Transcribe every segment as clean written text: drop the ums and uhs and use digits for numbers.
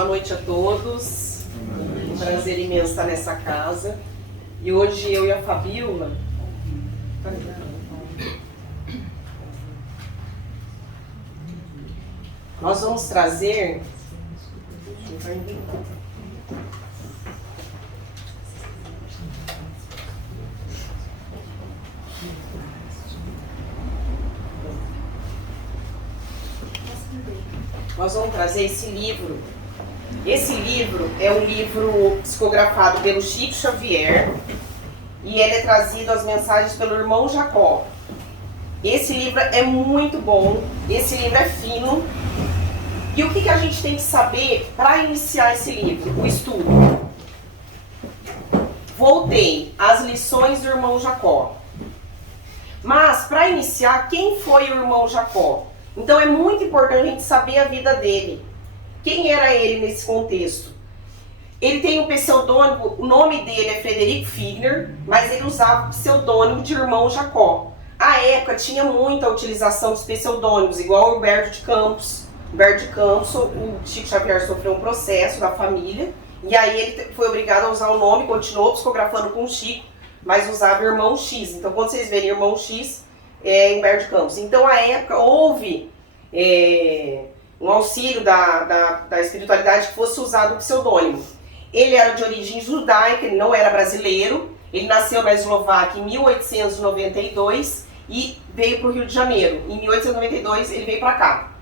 Boa noite a todos. Um prazer imenso estar nessa casa. E hoje eu e a Fabíola nós vamos trazer esse livro. Esse livro é um livro psicografado pelo Chico Xavier e ele é trazido as mensagens pelo irmão Jacó. Esse livro é muito bom, esse livro é fino. E o que a gente tem que saber para iniciar esse livro, o estudo? Voltei às lições do irmão Jacó. Mas, para iniciar, quem foi o irmão Jacó? Então é muito importante a gente saber a vida dele. Quem era ele nesse contexto? Ele tem um pseudônimo, o nome dele é Frederico Figner, mas ele usava o pseudônimo de irmão Jacó. À época tinha muita utilização de pseudônimos, igual o Humberto de Campos. Humberto de Campos, o Chico Xavier sofreu um processo da família, e aí ele foi obrigado a usar o nome, continuou psicografando com o Chico, mas usava irmão X. Então quando vocês verem irmão X, é Humberto de Campos. Então à época houve um auxílio da espiritualidade que fosse usado o pseudônimo. Ele era de origem judaica, ele não era brasileiro, ele nasceu na Eslováquia em 1892 e veio para o Rio de Janeiro. Em 1892 ele veio para cá.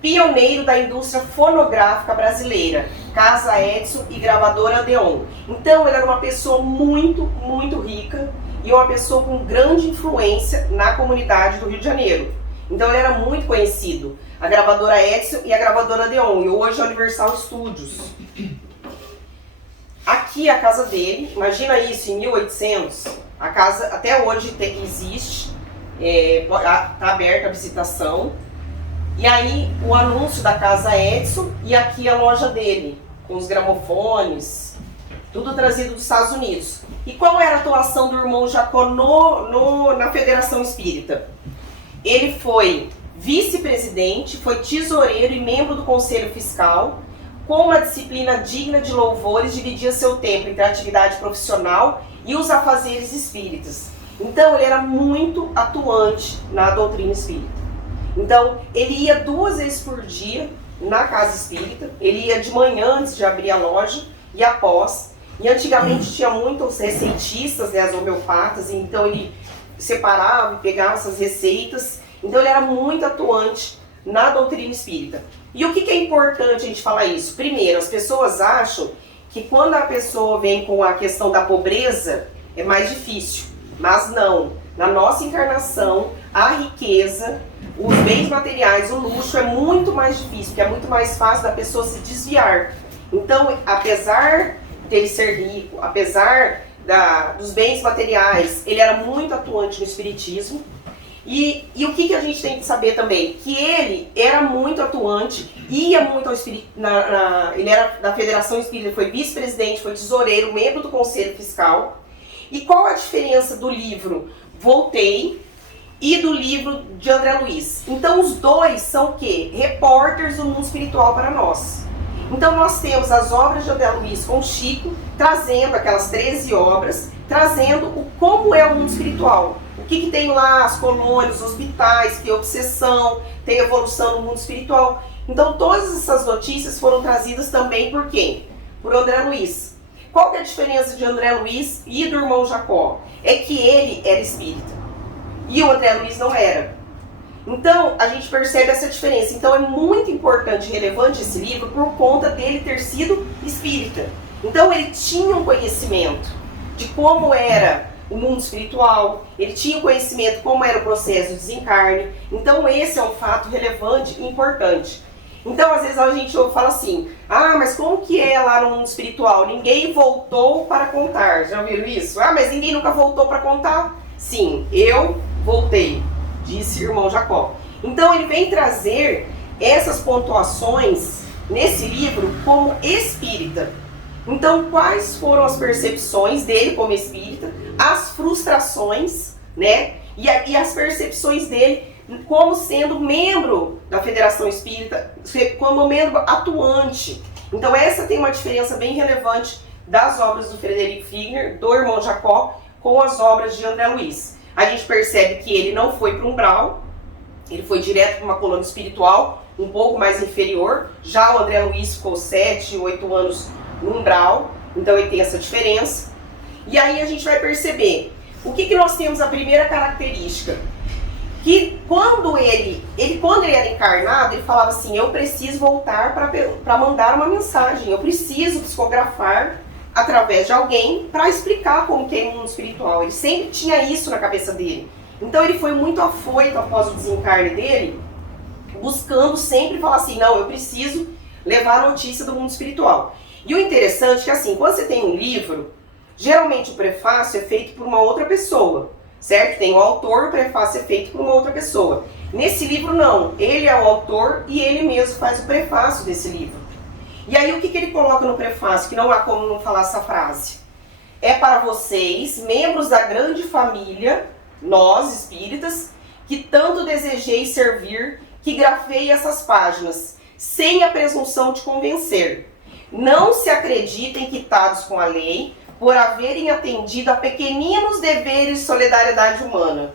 Pioneiro da indústria fonográfica brasileira, Casa Edson e gravadora Odeon. Então ele era uma pessoa muito, muito rica e uma pessoa com grande influência na comunidade do Rio de Janeiro. Então ele era muito conhecido, a gravadora Edson e a gravadora Odeon, e hoje a Universal Studios. Aqui a casa dele, imagina isso, em 1800, a casa até hoje existe, está aberta a visitação. E aí o anúncio da Casa Edson e aqui a loja dele, com os gramofones, tudo trazido dos Estados Unidos. E qual era a atuação do irmão Jacó na Federação Espírita? Ele foi vice-presidente, foi tesoureiro e membro do Conselho Fiscal. Com uma disciplina digna de louvores, dividia seu tempo entre a atividade profissional e os afazeres espíritas. Então ele era muito atuante na doutrina espírita. Então ele ia 2 vezes por dia na casa espírita, ele ia de manhã antes de abrir a loja e após. E antigamente tinha muitos receitistas, as homeopatas, então ele separava e pegava essas receitas. Então ele era muito atuante na doutrina espírita. E o que é importante a gente falar isso? Primeiro, as pessoas acham que quando a pessoa vem com a questão da pobreza, é mais difícil. Mas não. Na nossa encarnação, a riqueza, os bens materiais, o luxo é muito mais difícil, porque é muito mais fácil da pessoa se desviar. Então, apesar dele ser rico, apesar dos bens materiais, ele era muito atuante no espiritismo. E o que a gente tem que saber também? Que ele era muito atuante, ia muito ao ele era da Federação Espírita, foi vice-presidente, foi tesoureiro, membro do Conselho Fiscal. E qual a diferença do livro Voltei e do livro de André Luiz? Então os dois são o quê? Repórteres do mundo espiritual para nós. Então nós temos as obras de André Luiz com Chico, trazendo aquelas 13 obras, trazendo como é o mundo espiritual. O que tem lá, as colônias, os hospitais, que obsessão, tem evolução no mundo espiritual. Então todas essas notícias foram trazidas também por quem? Por André Luiz. Qual que é a diferença de André Luiz e do irmão Jacó? É que ele era espírita e o André Luiz não era. Então a gente percebe essa diferença. Então é muito importante e relevante esse livro por conta dele ter sido espírita. Então ele tinha um conhecimento de como era o mundo espiritual, ele tinha o conhecimento de como era o processo de desencarne. Então esse é um fato relevante e importante. Então às vezes a gente fala assim, mas como que é lá no mundo espiritual? Ninguém voltou para contar. Já ouviram isso? Mas ninguém nunca voltou para contar? Sim, eu voltei, disse o irmão Jacó. Então ele vem trazer essas pontuações nesse livro como espírita. Então quais foram as percepções dele como espírita, as frustrações, né? E as percepções dele como sendo membro da Federação Espírita, como membro atuante. Então essa tem uma diferença bem relevante das obras do Frederic Figner, do irmão Jacó, com as obras de André Luiz. A gente percebe que ele não foi para um umbral, ele foi direto para uma colônia espiritual, um pouco mais inferior. Já o André Luiz ficou 7, 8 anos no umbral, então ele tem essa diferença. E aí a gente vai perceber, o que nós temos a primeira característica? Que quando ele era encarnado, ele falava assim, eu preciso voltar para mandar uma mensagem, eu preciso psicografar através de alguém para explicar como que é o mundo espiritual. Ele sempre tinha isso na cabeça dele. Então ele foi muito afoito após o desencarne dele, buscando sempre falar assim, não, eu preciso levar a notícia do mundo espiritual. E o interessante é que assim, quando você tem um livro, geralmente o prefácio é feito por uma outra pessoa, certo? Tem o autor, o prefácio é feito por uma outra pessoa. Nesse livro não, ele é o autor e ele mesmo faz o prefácio desse livro. E aí o que ele coloca no prefácio, que não há como não falar essa frase? É para vocês, membros da grande família, nós espíritas, que tanto desejei servir, que grafei essas páginas, sem a presunção de convencer. Não se acreditem quitados com a lei, por haverem atendido a pequeninos deveres de solidariedade humana.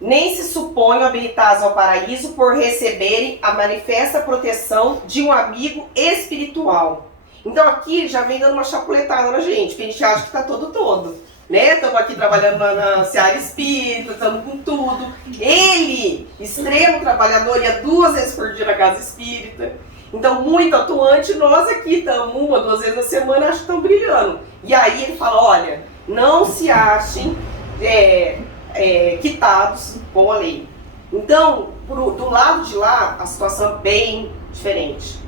Nem se suponham habilitados ao paraíso por receberem a manifesta proteção de um amigo espiritual. Então aqui já vem dando uma chapuletada na gente, porque a gente acha que está todo, né? Estamos aqui trabalhando na seara espírita, estamos com tudo. Ele, extremo trabalhador, ia 2 vezes por dia na casa espírita. Então, muito atuante, nós aqui estamos 1 ou 2 vezes na semana, acho que estão brilhando. E aí ele fala, olha, não se achem quitados com a lei. Então, do lado de lá, a situação é bem diferente.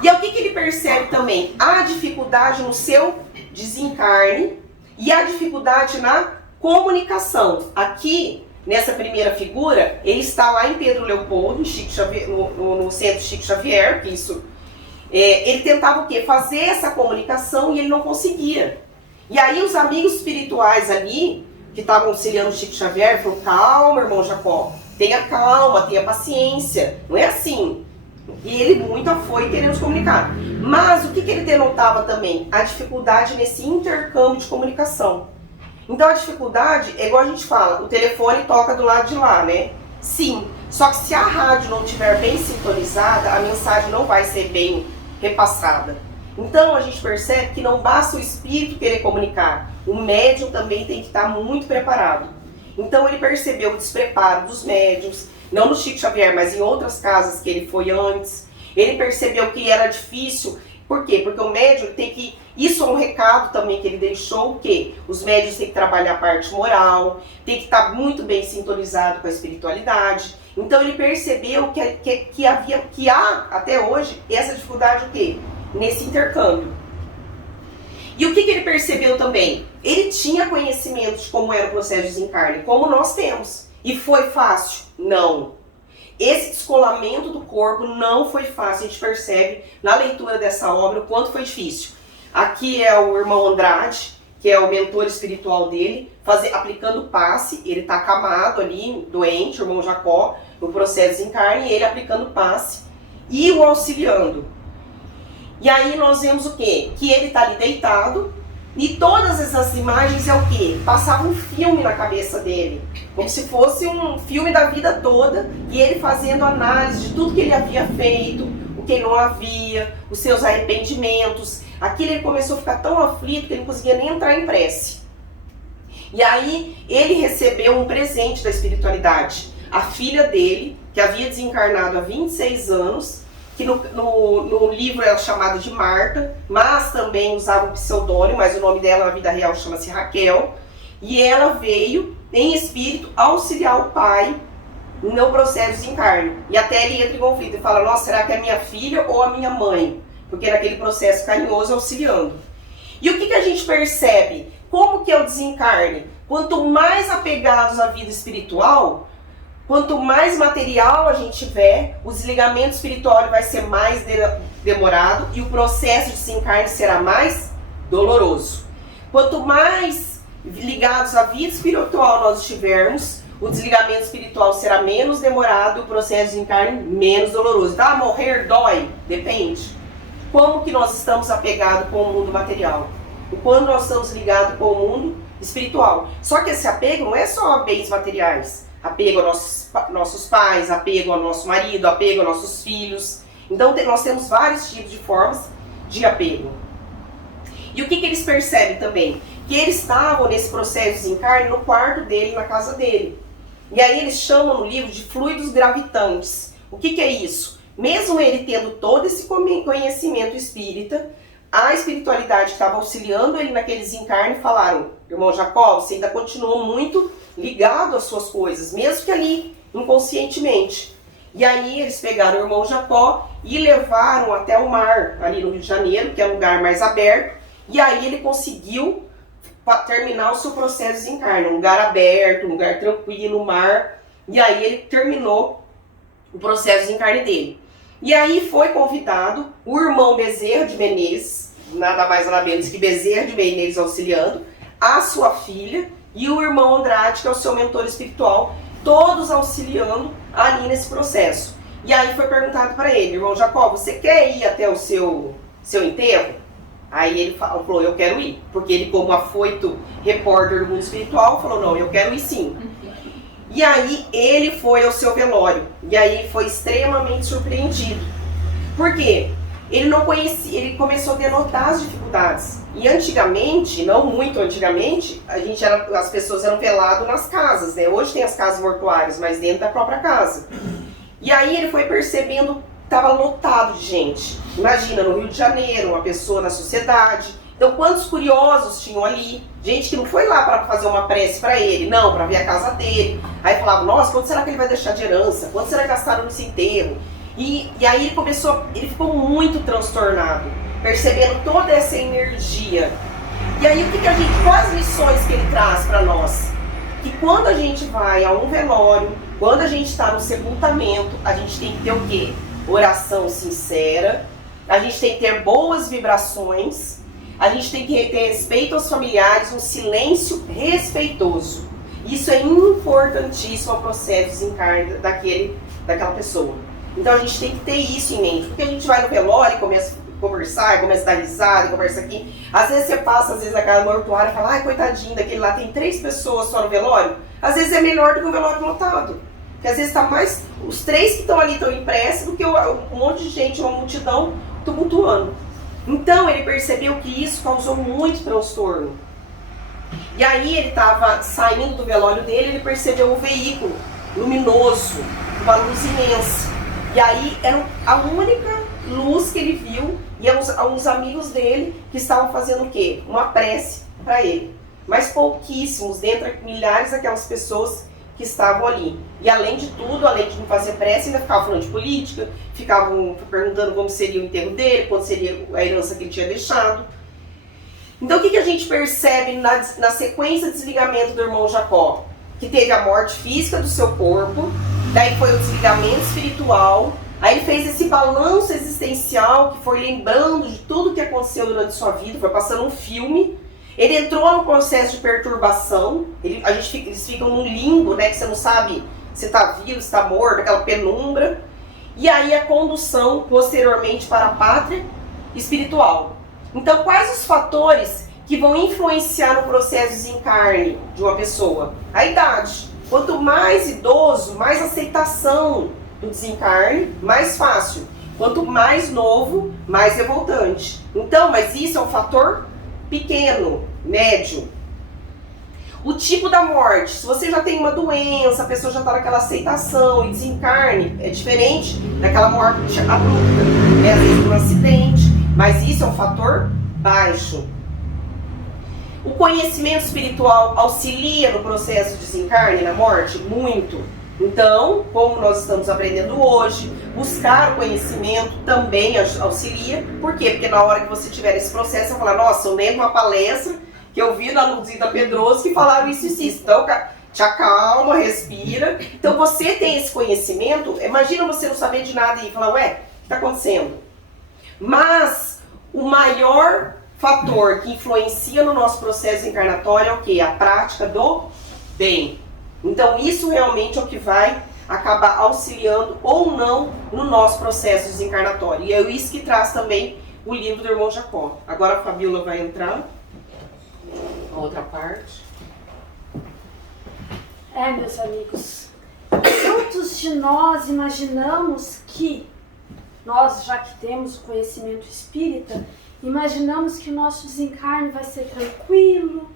E é o que ele percebe também? A dificuldade no seu desencarne e a dificuldade na comunicação. Aqui, nessa primeira figura, ele está lá em Pedro Leopoldo, no centro Chico Xavier, que isso, ele tentava o quê? Fazer essa comunicação e ele não conseguia. E aí os amigos espirituais ali, que estavam auxiliando o Chico Xavier, falaram, calma, irmão Jacó, tenha calma, tenha paciência, não é assim. E ele muito foi querendo se comunicar. Mas o que ele denotava também? A dificuldade nesse intercâmbio de comunicação. Então a dificuldade é igual a gente fala, o telefone toca do lado de lá, né? Sim, só que se a rádio não estiver bem sintonizada, a mensagem não vai ser bem repassada. Então a gente percebe que não basta o espírito querer comunicar, o médium também tem que estar muito preparado. Então ele percebeu o despreparo dos médiums, não no Chico Xavier, mas em outras casas que ele foi antes. Ele percebeu que era difícil. Por quê? Porque o médium tem que... Isso é um recado também que ele deixou, o quê? Os médiuns têm que trabalhar a parte moral, tem que estar muito bem sintonizado com a espiritualidade. Então ele percebeu que há, até hoje, essa dificuldade o quê? Nesse intercâmbio. E o que ele percebeu também? Ele tinha conhecimento de como era o processo de desencarne, como nós temos. E foi fácil? Não. Esse descolamento do corpo não foi fácil, a gente percebe na leitura dessa obra o quanto foi difícil. Aqui é o irmão Andrade, que é o mentor espiritual dele, aplicando passe, ele está acamado ali, doente, o irmão Jacó, no processo de desencarne, e ele aplicando passe e o auxiliando. E aí nós vemos o quê? Que ele está ali deitado, e todas essas imagens é o quê? Passava um filme na cabeça dele, como se fosse um filme da vida toda, e ele fazendo análise de tudo que ele havia feito, o que ele não havia, os seus arrependimentos. Aquilo ele começou a ficar tão aflito que ele não conseguia nem entrar em prece. E aí ele recebeu um presente da espiritualidade. A filha dele, que havia desencarnado há 26 anos, que no livro ela é chamada de Marta, mas também usava um pseudônimo, mas o nome dela na vida real chama-se Raquel, e ela veio em espírito auxiliar o pai no processo de desencarne. E até ele entra em conflito e fala, nossa, será que é minha filha ou a minha mãe? Porque naquele processo carinhoso auxiliando. E o que a gente percebe? Como que é o desencarne? Quanto mais apegados à vida espiritual, quanto mais material a gente tiver, o desligamento espiritual vai ser mais demorado e o processo de desencarne será mais doloroso. Quanto mais ligados à vida espiritual nós estivermos, o desligamento espiritual será menos demorado e o processo de desencarne menos doloroso. Tá? Morrer dói? Depende. Como que nós estamos apegados com o mundo material? E quando nós estamos ligados com o mundo espiritual. Só que esse apego não é só a bens materiais. Apego aos nossos pais, apego ao nosso marido, apego aos nossos filhos. Então nós temos vários tipos de formas de apego. E o que eles percebem também? Que eles estavam nesse processo de desencarne no quarto dele, na casa dele. E aí eles chamam no livro de fluidos gravitantes. O que é isso? Mesmo ele tendo todo esse conhecimento espírita, a espiritualidade que estava auxiliando ele naquele desencarne falaram: irmão Jacó, você ainda continua muito ligado às suas coisas, mesmo que ali, inconscientemente. E aí eles pegaram o irmão Jacó e levaram até o mar, ali no Rio de Janeiro, que é um lugar mais aberto, e aí ele conseguiu terminar o seu processo de desencarne, um lugar aberto, um lugar tranquilo, mar, e aí ele terminou o processo de desencarne dele. E aí foi convidado o irmão Bezerra de Menezes, nada mais nada menos que Bezerra de Menezes auxiliando, a sua filha e o irmão Andrade, que é o seu mentor espiritual, todos auxiliando ali nesse processo. E aí foi perguntado para ele: irmão Jacó, você quer ir até o seu enterro? Aí ele falou: eu quero ir. Porque ele, como afoito repórter do mundo espiritual, falou: não, eu quero ir sim. E aí ele foi ao seu velório. E aí foi extremamente surpreendido. Por quê? Ele não conhecia, ele começou a denotar as dificuldades. E antigamente, não muito antigamente, as pessoas eram veladas nas casas, né? Hoje tem as casas mortuárias, mas dentro da própria casa. E aí ele foi percebendo, estava lotado de gente. Imagina, no Rio de Janeiro, uma pessoa na sociedade. Então, quantos curiosos tinham ali? Gente que não foi lá para fazer uma prece para ele, não, para ver a casa dele. Aí falava: nossa, quanto será que ele vai deixar de herança? Quanto será que gastaram nesse enterro? E aí ele ficou muito transtornado, percebendo toda essa energia. E aí quais lições que ele traz para nós? Que quando a gente vai a um velório, quando a gente está no sepultamento, a gente tem que ter o quê? Oração sincera, a gente tem que ter boas vibrações, a gente tem que ter respeito aos familiares, um silêncio respeitoso. Isso é importantíssimo ao processo de desencarne daquela pessoa. Então a gente tem que ter isso em mente, porque a gente vai no velório e começa a conversar, começa a dar risada, conversa aqui. Às vezes você passa, na casa mortuária e fala: ai, coitadinho daquele lá, tem 3 pessoas só no velório. Às vezes é melhor do que o velório lotado. Porque às vezes está mais, os 3 que estão ali estão impressos do que um monte de gente, uma multidão tumultuando. Então ele percebeu que isso causou muito transtorno. E aí ele estava saindo do velório dele, ele percebeu um veículo luminoso, uma luz imensa. E aí era a única luz que ele viu, e uns amigos dele que estavam fazendo o quê? Uma prece para ele. Mas pouquíssimos, dentre milhares daquelas pessoas que estavam ali. E além de tudo, além de não fazer prece, ainda ficavam falando de política, ficavam perguntando como seria o enterro dele, quando seria a herança que ele tinha deixado. Então o que a gente percebe na sequência de desligamento do irmão Jacó? Que teve a morte física do seu corpo, daí foi o desligamento espiritual, aí ele fez esse balanço existencial, que foi lembrando de tudo que aconteceu durante sua vida, foi passando um filme. Ele entrou no processo de perturbação, eles ficam num limbo, né, que você não sabe se está vivo, se está morto, aquela penumbra. E aí a condução, posteriormente, para a pátria espiritual. Então, quais os fatores que vão influenciar no processo de desencarne de uma pessoa? A idade. Quanto mais idoso, mais aceitação do desencarne, mais fácil. Quanto mais novo, mais revoltante. Então, mas isso é um fator pequeno, médio. O tipo da morte. Se você já tem uma doença, a pessoa já está naquela aceitação e desencarne, é diferente daquela morte abrupta, né? Às vezes um acidente, mas isso é um fator baixo. O conhecimento espiritual auxilia no processo de desencarne, na morte? Muito. Então, como nós estamos aprendendo hoje, buscar o conhecimento também auxilia. Por quê? Porque na hora que você tiver esse processo, você vai falar: nossa, eu lembro uma palestra que eu vi da Luzita Pedroso que falaram isso e isso. Então, te acalma, respira. Então, você tem esse conhecimento. Imagina você não saber de nada e falar: ué, o que está acontecendo? Mas o maior fator que influencia no nosso processo encarnatório é o quê? A prática do bem. Então isso realmente é o que vai acabar auxiliando ou não no nosso processo desencarnatório. E é isso que traz também o livro do irmão Jacó. Agora a Fabíola vai entrar. A outra parte. Meus amigos, quantos de nós imaginamos que nós, já que temos o conhecimento espírita, imaginamos que o nosso desencarne vai ser tranquilo,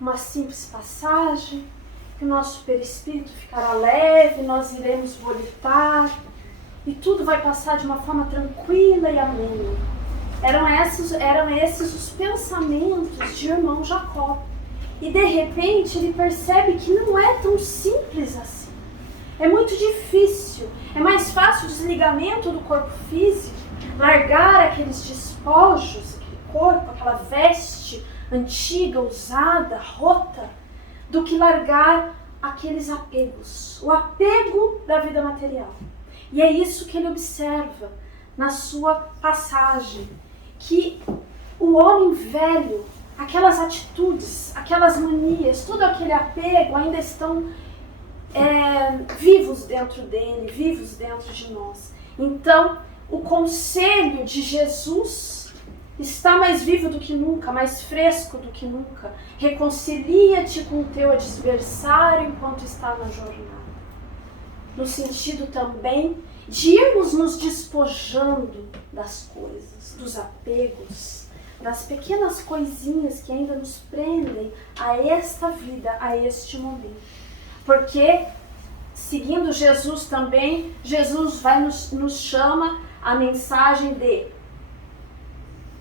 uma simples passagem, que o nosso perispírito ficará leve, nós iremos volitar e tudo vai passar de uma forma tranquila e amena. Eram esses os pensamentos de irmão Jacó. E de repente ele percebe que não é tão simples assim. É muito difícil. É mais fácil o desligamento do corpo físico, largar aqueles despojos, aquele corpo, aquela veste antiga, usada, rota, do que largar aqueles apegos. O apego da vida material. E é isso que ele observa na sua passagem. Que o homem velho, aquelas atitudes, aquelas manias, todo aquele apego ainda estão vivos dentro dele, vivos dentro de nós. Então, o conselho de Jesus está mais vivo do que nunca, mais fresco do que nunca. Reconcilia-te com o teu adversário enquanto está na jornada. No sentido também de irmos nos despojando das coisas, dos apegos, das pequenas coisinhas que ainda nos prendem a esta vida, a este momento. Porque, seguindo Jesus também, Jesus nos chama a mensagem de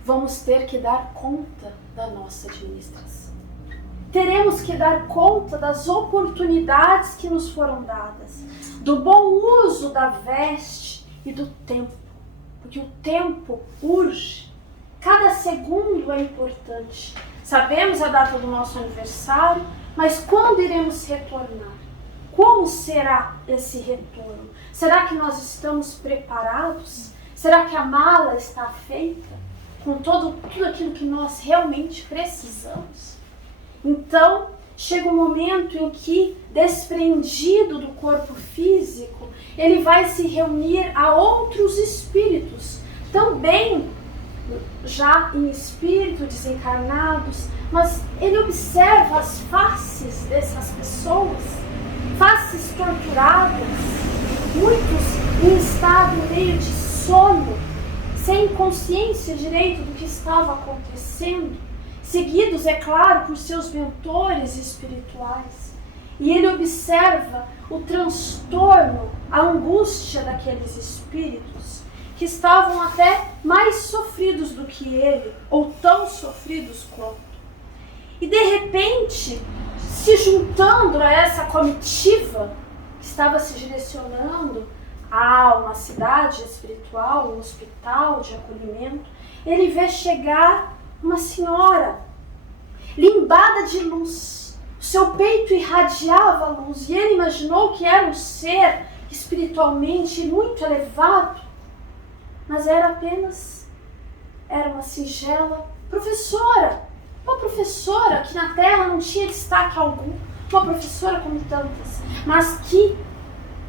vamos ter que dar conta da nossa administração. Teremos que dar conta das oportunidades que nos foram dadas, do bom uso da veste e do tempo, porque o tempo urge. Cada segundo é importante. Sabemos a data do nosso aniversário, mas quando iremos retornar? Como será esse retorno? Será que nós estamos preparados? Será que a mala está feita com tudo aquilo que nós realmente precisamos? Então, chega um momento em que, desprendido do corpo físico, ele vai se reunir a outros espíritos, também já em espírito, desencarnados, mas ele observa as faces dessas pessoas, faces torturadas, muitos em estado meio de sono, sem consciência direito do que estava acontecendo, seguidos, é claro, por seus mentores espirituais. E ele observa o transtorno, a angústia daqueles espíritos, que estavam até mais sofridos do que ele, ou tão sofridos quanto. E de repente, se juntando a essa comitiva que estava se direcionando a uma cidade espiritual, um hospital de acolhimento, ele vê chegar uma senhora, limbada de luz. O seu peito irradiava luz, e ele imaginou que era um ser espiritualmente muito elevado, mas era uma singela professora, uma professora que na Terra não tinha destaque algum, uma professora como tantas, mas que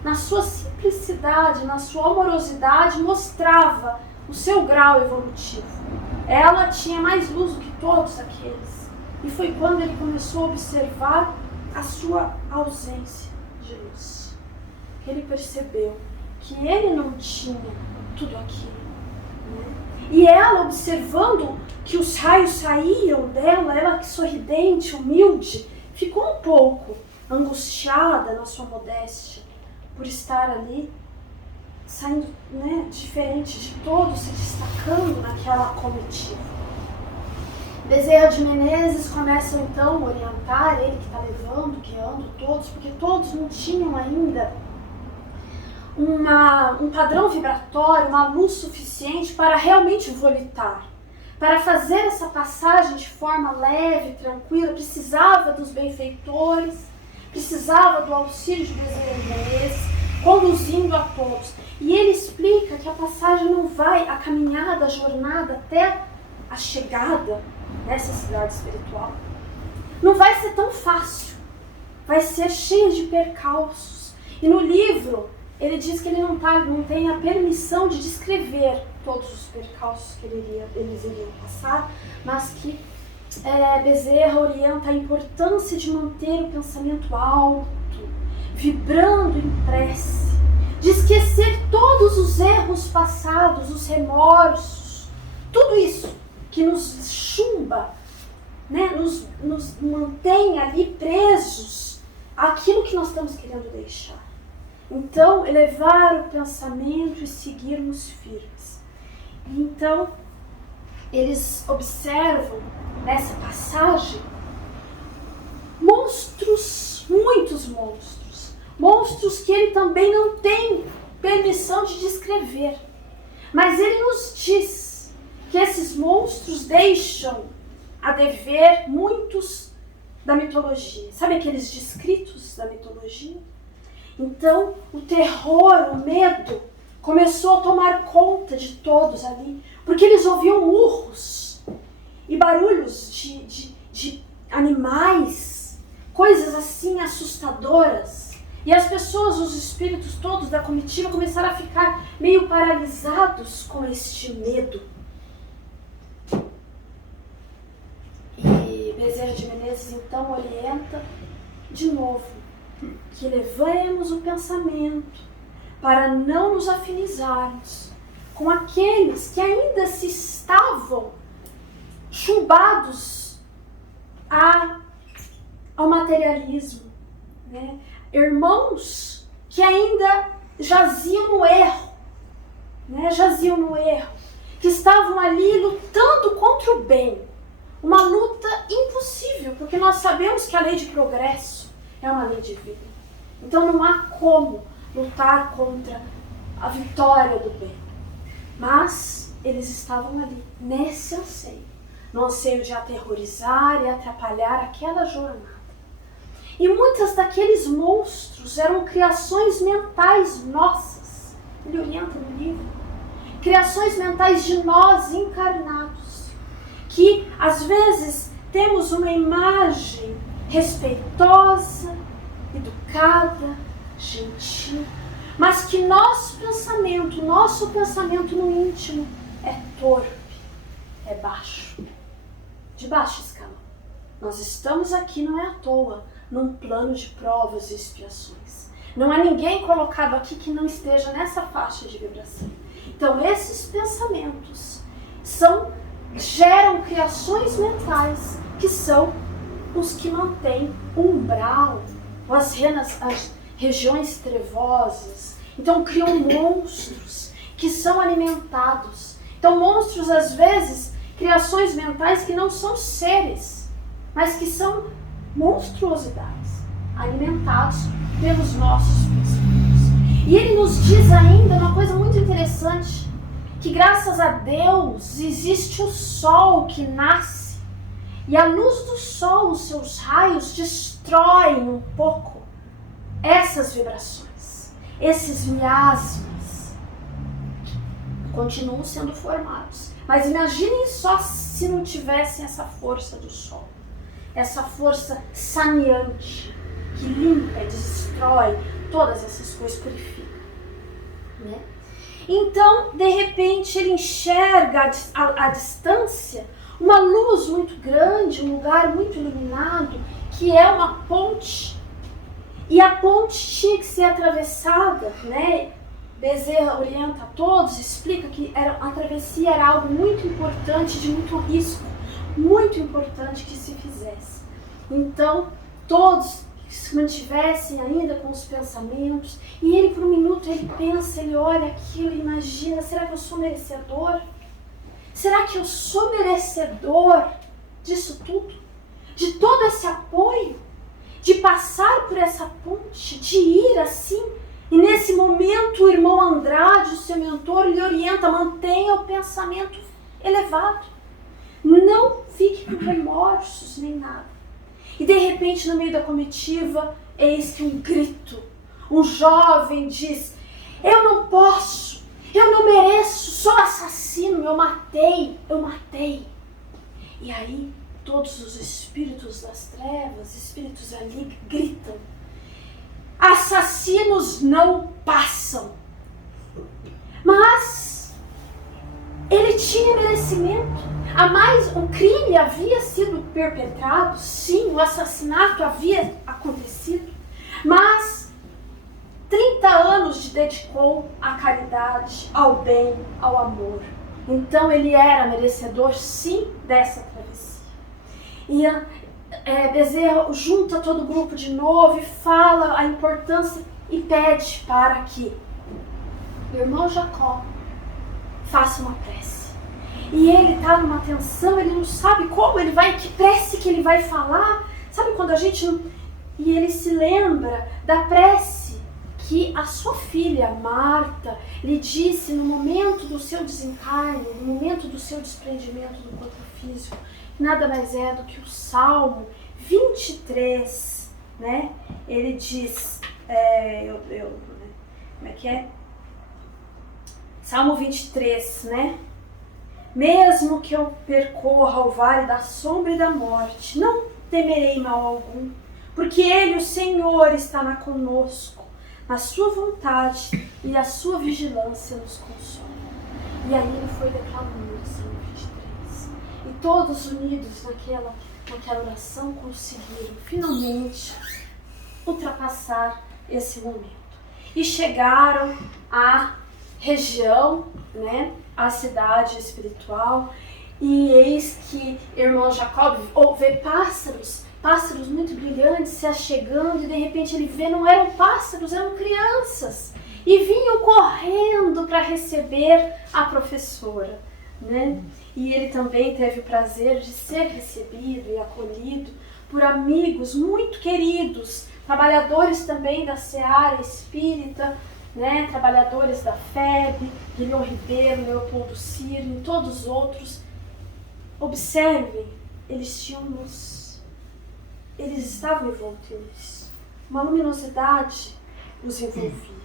na sua simplicidade, na sua amorosidade, mostrava o seu grau evolutivo. Ela tinha mais luz do que todos aqueles, e foi quando ele começou a observar a sua ausência de luz, que ele percebeu que ele não tinha tudo aquilo, né? E ela, observando que os raios saíam dela, ela sorridente, humilde, ficou um pouco angustiada na sua modéstia, por estar ali, saindo, né, diferente de todos, se destacando naquela comitiva. Bezerra de Menezes começam então a orientar, ele que está levando, guiando todos, porque todos não tinham ainda um padrão vibratório, uma luz suficiente para realmente volitar. Para fazer essa passagem de forma leve, tranquila, precisava dos benfeitores, precisava do auxílio de Bezerra de Menezes, conduzindo a todos. E ele explica que a passagem não vai, a caminhada, a jornada até a chegada nessa cidade espiritual, não vai ser tão fácil. vai ser cheia de percalços. E no livro, ele diz que ele não tem a permissão de descrever todos os percalços que eles iriam passar, mas que Bezerra orienta a importância de manter o pensamento alto, vibrando em prece, de esquecer todos os erros passados, os remorsos, tudo isso que nos chumba, né, nos mantém ali presos àquilo que nós estamos querendo deixar. Então, elevar o pensamento e seguirmos firmes. Então, eles observam nessa passagem monstros, muitos monstros. Monstros que ele também não tem permissão de descrever. Mas ele nos diz que esses monstros deixam a dever muitos da mitologia. Sabe aqueles descritos da mitologia? Então, o terror, o medo, começou a tomar conta de todos ali, porque eles ouviam urros e barulhos de animais, coisas assim assustadoras. E as pessoas, os espíritos todos da comitiva, começaram a ficar meio paralisados com este medo. E Bezerra de Menezes então orienta de novo que levemos o pensamento para não nos afinizarmos com aqueles que ainda se estavam chumbados ao materialismo, né? Irmãos que ainda jaziam no erro, né? Que estavam ali lutando contra o bem, uma luta impossível, porque nós sabemos que a lei de progresso é uma lei divina. Então não há como lutar contra a vitória do bem. Mas eles estavam ali, nesse anseio. No anseio de aterrorizar e atrapalhar aquela jornada. E muitas daqueles monstros eram criações mentais nossas. Ele orienta no livro. Criações mentais de nós encarnados. Que às vezes temos uma imagem respeitosa, educada, gentil, mas que nosso pensamento no íntimo é torpe, é baixo, de baixo escalão. Nós estamos aqui, não é à toa, num plano de provas e expiações. Não há ninguém colocado aqui que não esteja nessa faixa de vibração. Então esses pensamentos geram criações mentais que são os que mantêm o umbral, as regiões trevosas. Então criam monstros que são alimentados. Então monstros, às vezes, criações mentais que não são seres, mas que são monstruosidades, alimentados pelos nossos pensamentos. E ele nos diz ainda uma coisa muito interessante, que graças a Deus existe o sol que nasce, e a luz do sol, os seus raios, destroem um pouco essas vibrações, esses miasmas continuam sendo formados. Mas imaginem só se não tivessem essa força do sol, essa força saneante, que limpa e destrói todas essas coisas, purifica, né? Então, de repente, ele enxerga à distância uma luz muito grande, um lugar muito iluminado, que é uma ponte. E a ponte tinha que ser atravessada, né? Bezerra orienta a todos, explica que a travessia era algo muito importante, de muito risco, muito importante que se fizesse. Então, todos se mantivessem ainda com os pensamentos, e ele por um minuto ele pensa, ele olha aquilo e imagina, será que eu sou merecedor? Será que eu sou merecedor disso tudo? De todo esse apoio? De passar por essa ponte? De ir assim? E nesse momento o irmão Andrade, o seu mentor, lhe orienta, mantenha o pensamento elevado. Não fique com remorsos nem nada. E de repente no meio da comitiva, eis que um grito. Um jovem diz, eu não posso, eu não mereço, sou assassino, eu matei. E aí todos os espíritos das trevas, espíritos ali gritam: assassinos não passam. Mas ele tinha merecimento. O crime havia sido perpetrado, sim, o assassinato havia acontecido, mas 30 anos de dedicou à caridade, ao bem, ao amor. Então ele era merecedor, sim, dessa travessia. E Bezerra junta todo o grupo de novo e fala a importância e pede para que o irmão Jacó faça uma prece. E ele está numa tensão, ele não sabe como ele vai, que prece que ele vai falar. Sabe quando a gente não... E ele se lembra da prece que a sua filha, Marta, lhe disse no momento do seu desencarne, no momento do seu desprendimento do corpo físico, que nada mais é do que o Salmo 23, né? Ele diz, como é que é? Salmo 23, né? Mesmo que eu percorra o vale da sombra e da morte, não temerei mal algum, porque Ele, o Senhor, estará conosco, na sua vontade e a sua vigilância nos consola. E aí ele foi declamando o Salmo 23. E todos unidos naquela oração conseguiram finalmente ultrapassar esse momento. E chegaram à região, né, a cidade espiritual, e eis que irmão Jacob vê pássaros muito brilhantes se achegando, e de repente ele vê, não eram pássaros, eram crianças, e vinham correndo para receber a professora, né? E ele também teve o prazer de ser recebido e acolhido por amigos muito queridos, trabalhadores também da seara espírita, né, trabalhadores da FEB, Guilherme Ribeiro, Leopoldo Cirne, todos os outros. Observem, eles estavam envoltos, uma luminosidade os envolvia.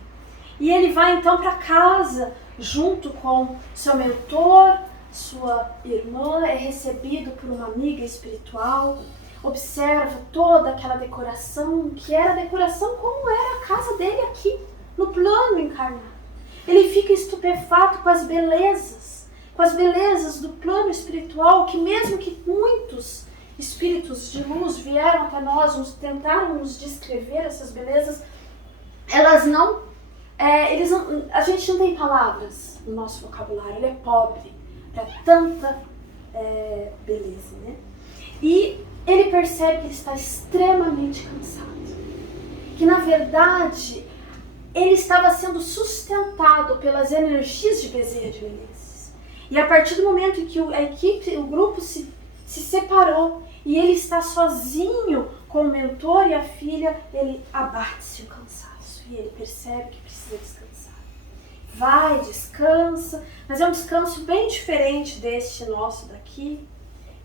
E ele vai então para casa, junto com seu mentor, sua irmã, é recebido por uma amiga espiritual, observa toda aquela decoração, que era a decoração como era a casa dele aqui, no plano encarnado. Ele fica estupefato com as belezas do plano espiritual, que mesmo que muitos espíritos de luz vieram até nós, tentaram nos descrever essas belezas, a gente não tem palavras no nosso vocabulário, ele é pobre para tanta beleza, né? E ele percebe que ele está extremamente cansado, que na verdade ele estava sendo sustentado pelas energias de Bezerra de Menezes. E a partir do momento em que o grupo se separou e ele está sozinho com o mentor e a filha, ele abate-se o cansaço e ele percebe que precisa descansar. Vai, descansa, mas é um descanso bem diferente deste nosso daqui.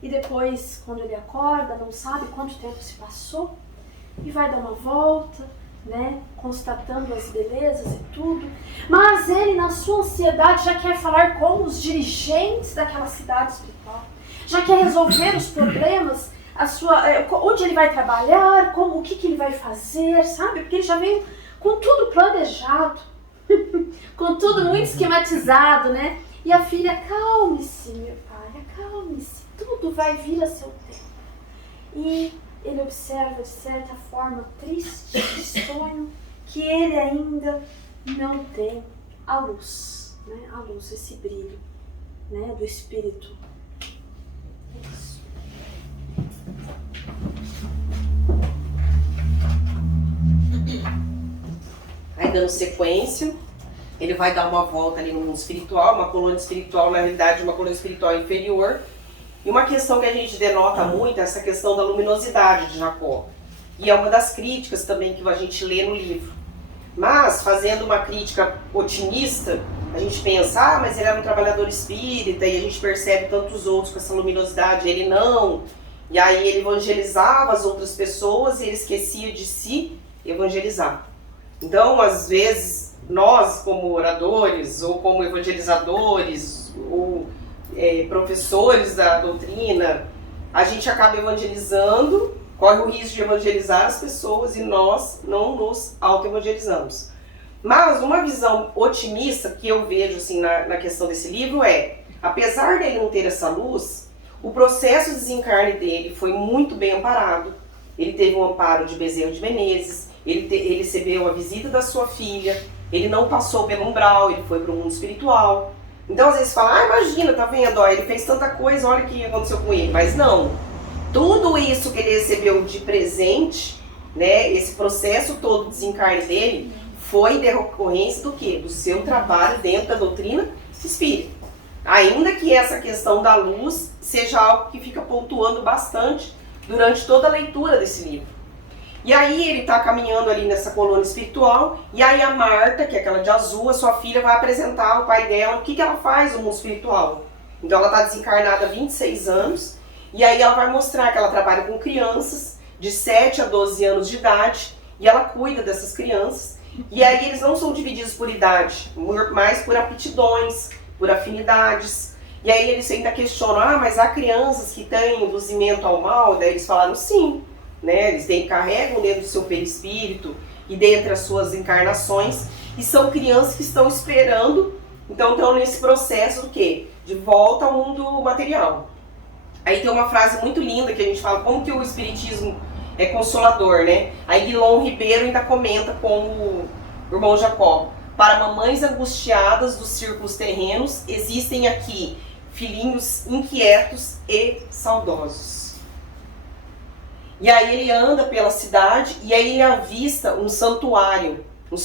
E depois, quando ele acorda, não sabe quanto tempo se passou e vai dar uma volta, né, constatando as belezas e tudo, mas ele, na sua ansiedade, já quer falar com os dirigentes daquela cidade espiritual, já quer resolver os problemas, onde ele vai trabalhar, o que ele vai fazer, sabe? Porque ele já veio com tudo planejado, com tudo muito esquematizado, né? E a filha, acalme-se, meu pai, acalme-se, tudo vai vir a seu tempo. E ele observa, de certa forma, triste, sonho, que ele ainda não tem a luz, né? A luz, esse brilho, né, do espírito. É isso. Aí, dando sequência, ele vai dar uma volta ali no mundo espiritual, uma colônia espiritual, na realidade, uma colônia espiritual inferior. E uma questão que a gente denota muito é essa questão da luminosidade de Jacó. E é uma das críticas também que a gente lê no livro. Mas, fazendo uma crítica otimista, a gente pensa, mas ele era um trabalhador espírita e a gente percebe tantos outros com essa luminosidade, ele não. E aí ele evangelizava as outras pessoas e ele esquecia de se evangelizar. Então, às vezes, nós como oradores ou como evangelizadores ou professores da doutrina, a gente acaba evangelizando, corre o risco de evangelizar as pessoas e nós não nos auto-evangelizamos. Mas uma visão otimista que eu vejo assim, na questão desse livro é, apesar dele não ter essa luz, o processo de desencarne dele foi muito bem amparado. Ele teve um amparo de Bezerra de Menezes, ele recebeu a visita da sua filha, ele não passou pelo umbral, ele foi para o mundo espiritual. Então às vezes fala, imagina, tá vendo, ó, ele fez tanta coisa, olha o que aconteceu com ele. Mas não, tudo isso que ele recebeu de presente, né, esse processo todo de desencarne dele, foi decorrência do quê? Do seu trabalho dentro da doutrina espírita. Ainda que essa questão da luz seja algo que fica pontuando bastante durante toda a leitura desse livro. E aí ele está caminhando ali nessa colônia espiritual, e aí a Marta, que é aquela de azul, a sua filha, vai apresentar ao pai dela o que ela faz no mundo espiritual. Então ela está desencarnada há 26 anos, e aí ela vai mostrar que ela trabalha com crianças de 7 a 12 anos de idade, e ela cuida dessas crianças. E aí eles não são divididos por idade, mas por aptidões, por afinidades. E aí eles ainda questionam, mas há crianças que têm induzimento ao mal? Daí eles falaram sim, né? Eles carregam dentro do seu perispírito e dentre as suas encarnações, e são crianças que estão esperando, então estão nesse processo do quê? De volta ao mundo material. Aí tem uma frase muito linda que a gente fala, como que o espiritismo é consolador, né? Aí Guilom Ribeiro ainda comenta com o irmão Jacó, para mamães angustiadas dos círculos terrenos, existem aqui filhinhos inquietos e saudosos. E aí ele anda pela cidade e aí ele avista um santuário com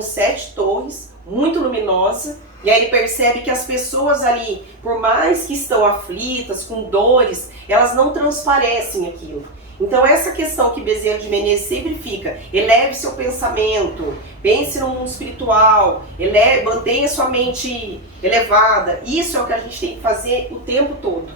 7 torres, muito luminosa, e aí ele percebe que as pessoas ali, por mais que estão aflitas, com dores, elas não transparecem aquilo. Então essa questão que Bezerra de Menezes sempre fica, eleve seu pensamento, pense no mundo espiritual, mantenha sua mente elevada, isso é o que a gente tem que fazer o tempo todo.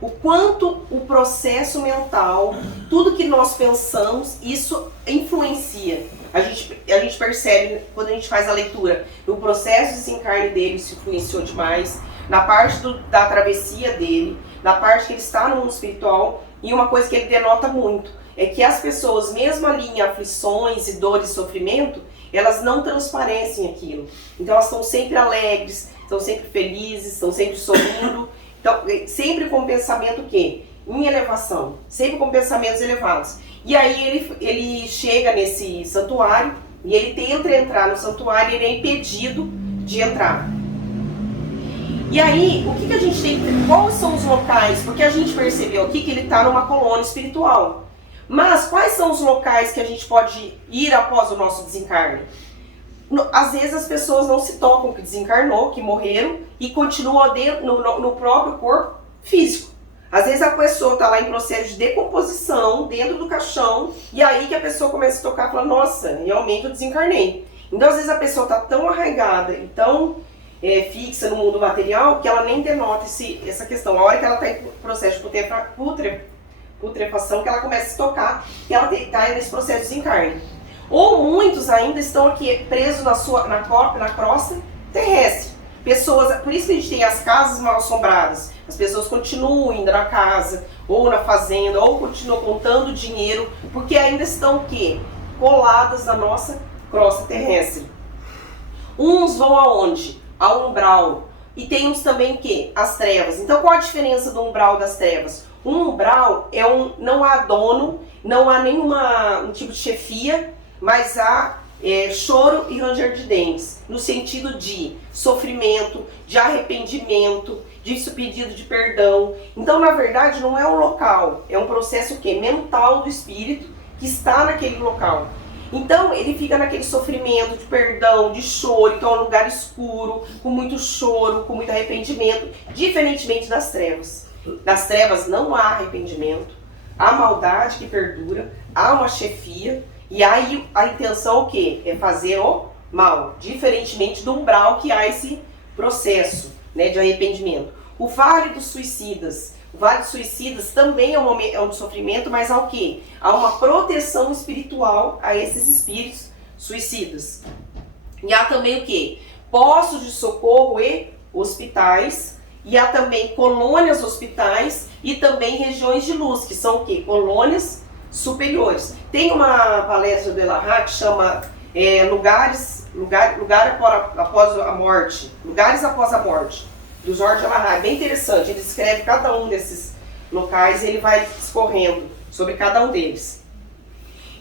O quanto o processo mental, tudo que nós pensamos, isso influencia. A gente percebe, quando a gente faz a leitura, no processo de desencarne dele, isso influenciou demais, na parte da travessia dele, na parte que ele está no mundo espiritual. E uma coisa que ele denota muito é que as pessoas, mesmo ali em aflições e dores e sofrimento, elas não transparecem aquilo. Então elas estão sempre alegres, estão sempre felizes, estão sempre sorrindo. Então, sempre com pensamento o quê? Em elevação, sempre com pensamentos elevados. E aí ele chega nesse santuário e ele tenta entrar no santuário e ele é impedido de entrar. E aí, o que a gente tem, quais são os locais? Porque a gente percebeu aqui que ele está numa colônia espiritual. Mas quais são os locais que a gente pode ir após o nosso desencarne? Às vezes as pessoas não se tocam que desencarnou, que morreram, e continuam dentro, no próprio corpo físico. Às vezes a pessoa está lá em processo de decomposição, dentro do caixão, e aí que a pessoa começa a tocar e fala, nossa, realmente eu desencarnei. Então às vezes a pessoa está tão arraigada e tão fixa no mundo material que ela nem denota essa questão. A hora que ela está em processo de putrefação, que ela começa a se tocar, que ela está nesse processo de desencarne. Ou muitos ainda estão aqui presos na crosta terrestre. Pessoas, por isso que a gente tem as casas mal assombradas. As pessoas continuam indo na casa, ou na fazenda, ou continuam contando dinheiro, porque ainda estão o quê? Coladas na nossa crosta terrestre. Uns vão aonde? Ao umbral. E tem uns também o quê? As trevas. Então qual a diferença do umbral e das trevas? Um umbral não há dono, não há nenhum tipo de chefia, mas há choro e ranger de dentes, no sentido de sofrimento, de arrependimento, de pedido de perdão. Então, na verdade, não é um local, é um processo o quê? Mental do espírito que está naquele local. Então, ele fica naquele sofrimento de perdão, de choro, então é um lugar escuro, com muito choro, com muito arrependimento, diferentemente das trevas. Nas trevas não há arrependimento, há maldade que perdura, há uma chefia, e aí a intenção o quê? É fazer o mal, diferentemente do umbral que há esse processo, né, de arrependimento. O Vale dos Suicidas. O Vale dos Suicidas também é um sofrimento, mas há o quê? Há uma proteção espiritual a esses espíritos suicidas. E há também o quê? Postos de socorro e hospitais, E há também colônias hospitais e também regiões de luz, que são o quê? Colônias superiores. Tem uma palestra do Elarrat que chama Lugar após a morte, Lugares após a morte, do Jorge Elarrat. É bem interessante, ele descreve cada um desses locais e ele vai discorrendo sobre cada um deles.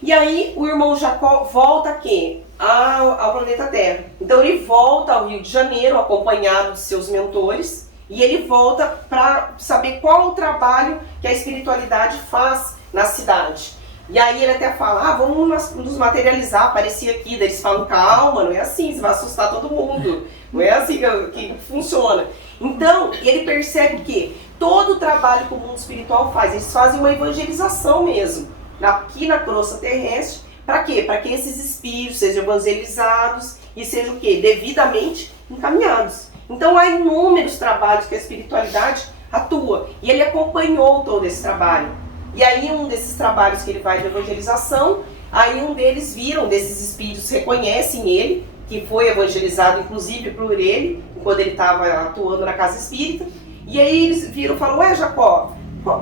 E aí o irmão Jacó volta aqui ao planeta Terra. Então ele volta ao Rio de Janeiro, acompanhado de seus mentores, e ele volta para saber qual o trabalho que a espiritualidade faz na cidade. E aí ele até fala, vamos nos materializar, aparecer aqui. Daí eles falam, calma, não é assim, você vai assustar todo mundo. Não é assim que funciona. Então, ele percebe que todo o trabalho que o mundo espiritual faz, eles fazem uma evangelização mesmo, aqui na crosta terrestre. Para quê? Para que esses espíritos sejam evangelizados e sejam o quê? Devidamente encaminhados. Então há inúmeros trabalhos que a espiritualidade atua. E ele acompanhou todo esse trabalho. E aí um desses trabalhos que ele vai de evangelização, aí um deles desses espíritos reconhecem ele, que foi evangelizado inclusive por ele, quando ele estava atuando na casa espírita. E aí eles viram e falaram, ué Jacó,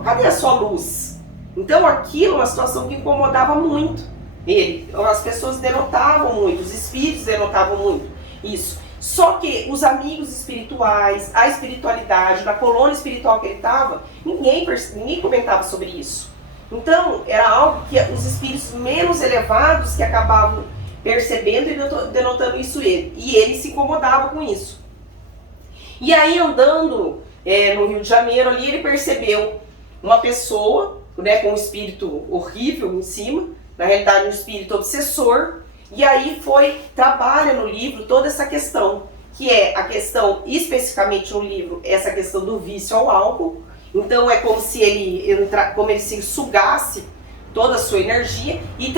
cadê a sua luz? Então aquilo é uma situação que incomodava muito ele. As pessoas denotavam muito, os espíritos denotavam muito isso. Só que os amigos espirituais, a espiritualidade, da colônia espiritual que ele estava, ninguém comentava sobre isso. Então, era algo que os espíritos menos elevados que acabavam percebendo e denotando isso ele. E ele se incomodava com isso. E aí, andando no Rio de Janeiro ali, ele percebeu uma pessoa, né, com um espírito horrível em cima, na realidade um espírito obsessor. E aí trabalha no livro toda essa questão, que é a questão, especificamente no livro, essa questão do vício ao álcool. Então é como se ele se sugasse toda a sua energia e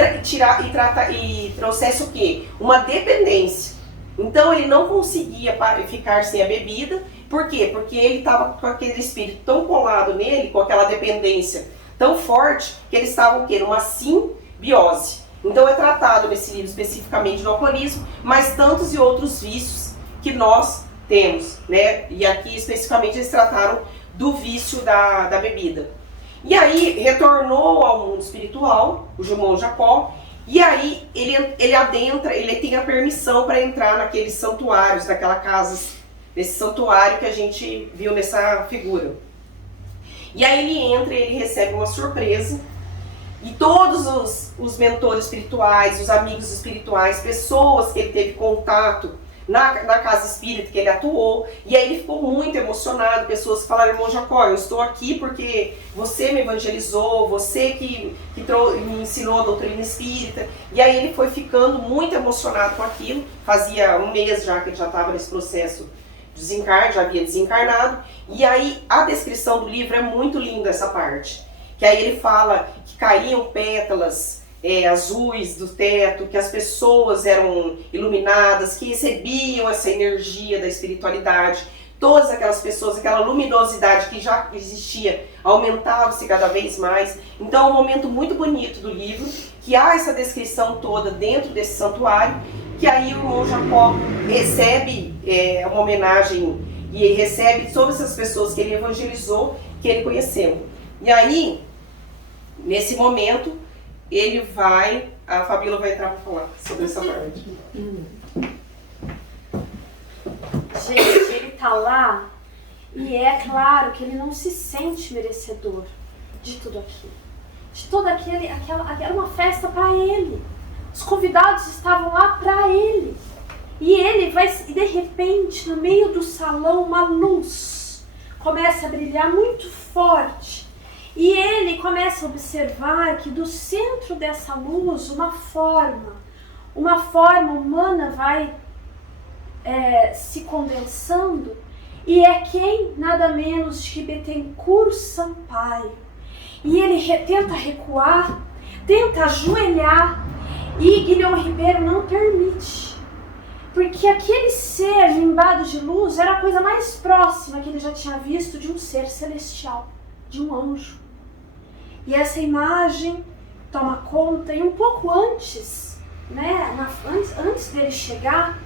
trouxesse o quê? Uma dependência. Então ele não conseguia ficar sem a bebida. Por quê? Porque ele estava com aquele espírito tão colado nele, com aquela dependência tão forte, que eles estavam numa simbiose. Então é tratado nesse livro especificamente do alcoolismo, mas tantos e outros vícios que nós temos, né? E aqui especificamente eles trataram do vício da bebida. E aí retornou ao mundo espiritual, o irmão Jacó, e aí ele tem a permissão para entrar naqueles santuários, naquela casa, nesse santuário que a gente viu nessa figura. E aí ele entra e ele recebe uma surpresa. E todos os mentores espirituais, os amigos espirituais, pessoas que ele teve contato na casa espírita que ele atuou, e aí ele ficou muito emocionado, pessoas que falaram, irmão Jacó, eu estou aqui porque você me evangelizou, você que me ensinou a doutrina espírita. E aí ele foi ficando muito emocionado com aquilo, fazia um mês já que ele já estava nesse processo de desencarne, já havia desencarnado. E aí a descrição do livro é muito linda, essa parte. Que aí ele fala que caíam pétalas azuis do teto, que as pessoas eram iluminadas, que recebiam essa energia da espiritualidade. Todas aquelas pessoas, aquela luminosidade que já existia, aumentava-se cada vez mais. Então é um momento muito bonito do livro, que há essa descrição toda dentro desse santuário, que aí o irmão Jacó recebe uma homenagem e recebe todas essas pessoas que ele evangelizou, que ele conheceu. E aí, nesse momento, a Fabíola vai entrar para falar sobre essa parte. Gente, ele tá lá e é claro que ele não se sente merecedor de tudo aquilo. De toda aquela uma festa para ele. Os convidados estavam lá para ele. E ele de repente, no meio do salão, uma luz começa a brilhar muito forte. E ele começa a observar que do centro dessa luz, uma forma humana vai se condensando, e é quem? Nada menos que Bittencourt Sampaio. E ele tenta recuar, tenta ajoelhar, e Guilherme Ribeiro não permite. Porque aquele ser limbado de luz era a coisa mais próxima que ele já tinha visto de um ser celestial, de um anjo. E essa imagem toma conta, e um pouco antes, né, antes dele chegar,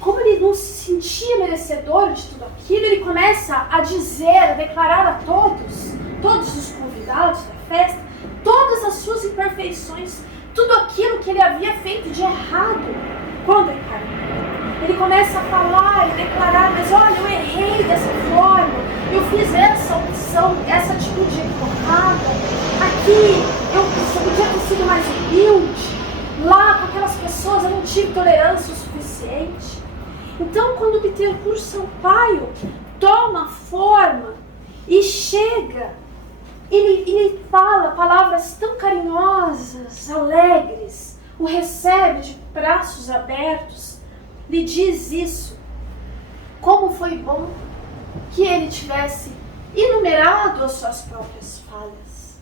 como ele não se sentia merecedor de tudo aquilo, ele começa a dizer, a declarar a todos os convidados da festa, todas as suas imperfeições, tudo aquilo que ele havia feito de errado quando encarnou. Ele começa a falar e declarar, mas olha, eu errei dessa forma, eu fiz essa opção, essa atitude equivocada, aqui eu podia ter sido mais humilde, lá com aquelas pessoas eu não tive tolerância o suficiente. Então, quando o Bittencourt Sampaio toma forma e chega, ele fala palavras tão carinhosas, alegres, o recebe de braços abertos, lhe diz isso. Como foi bom que ele tivesse enumerado as suas próprias falhas.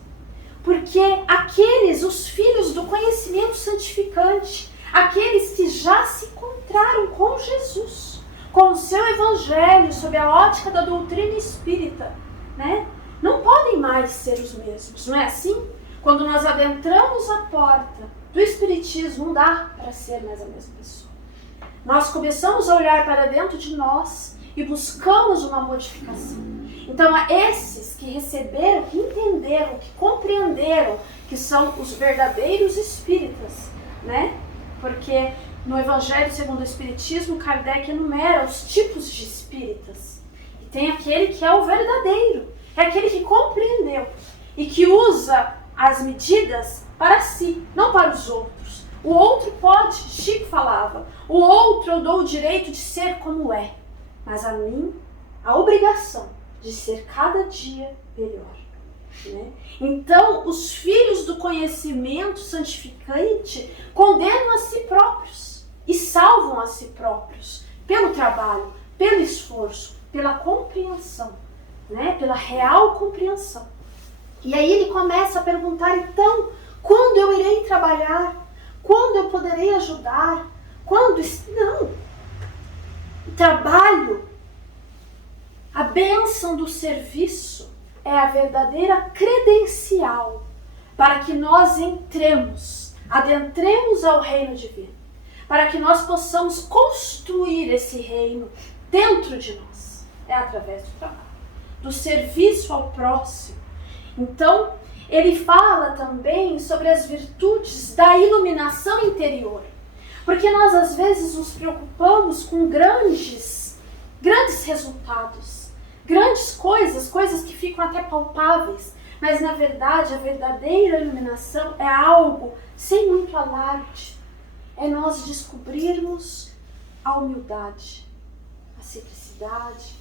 Porque aqueles, os filhos do conhecimento santificante, aqueles que já se encontraram com Jesus, com o seu evangelho, sob a ótica da doutrina espírita, né? Não podem mais ser os mesmos, não é assim? Quando nós adentramos a porta do espiritismo, não dá para ser mais a mesma pessoa. Nós começamos a olhar para dentro de nós e buscamos uma modificação. Então, a esses que receberam, que entenderam, que compreenderam, que são os verdadeiros espíritas, né? Porque no Evangelho segundo o Espiritismo, Kardec enumera os tipos de espíritas. E tem aquele que é o verdadeiro, é aquele que compreendeu e que usa as medidas para si, não para os outros. O outro pode, Chico falava, o outro eu dou o direito de ser como é, mas a mim, a obrigação de ser cada dia melhor. Né? Então, os filhos do conhecimento santificante condenam a si próprios e salvam a si próprios pelo trabalho, pelo esforço, pela compreensão, né? Pela real compreensão. E aí ele começa a perguntar, então, quando eu irei trabalhar? Quando eu poderei ajudar? Quando? Não. O trabalho, a bênção do serviço, é a verdadeira credencial para que nós adentremos ao reino divino, para que nós possamos construir esse reino dentro de nós. É através do trabalho, do serviço ao próximo. Então, ele fala também sobre as virtudes da iluminação interior, porque nós às vezes nos preocupamos com grandes resultados, grandes coisas que ficam até palpáveis, mas na verdade a verdadeira iluminação é algo sem muito alarde. É nós descobrirmos a humildade, a simplicidade,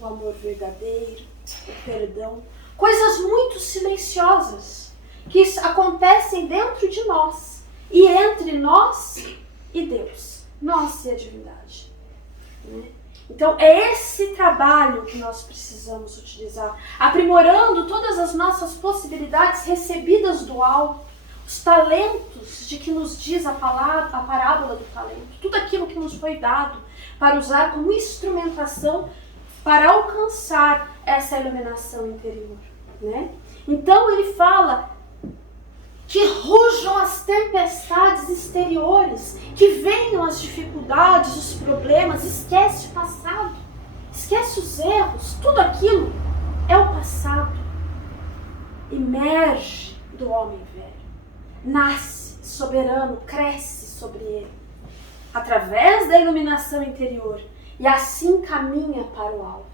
o amor verdadeiro, o perdão. Coisas muito silenciosas que acontecem dentro de nós e entre nós e Deus, nós e a divindade. Né? Então, é esse trabalho que nós precisamos utilizar, aprimorando todas as nossas possibilidades recebidas do alto, os talentos de que nos diz a parábola do talento, tudo aquilo que nos foi dado para usar como instrumentação para alcançar essa iluminação interior. Né? Então, ele fala que rujam as tempestades exteriores, que venham as dificuldades, os problemas, esquece o passado, esquece os erros, tudo aquilo é o passado. Emerge do homem velho, nasce soberano, cresce sobre ele, através da iluminação interior, e assim caminha para o alto.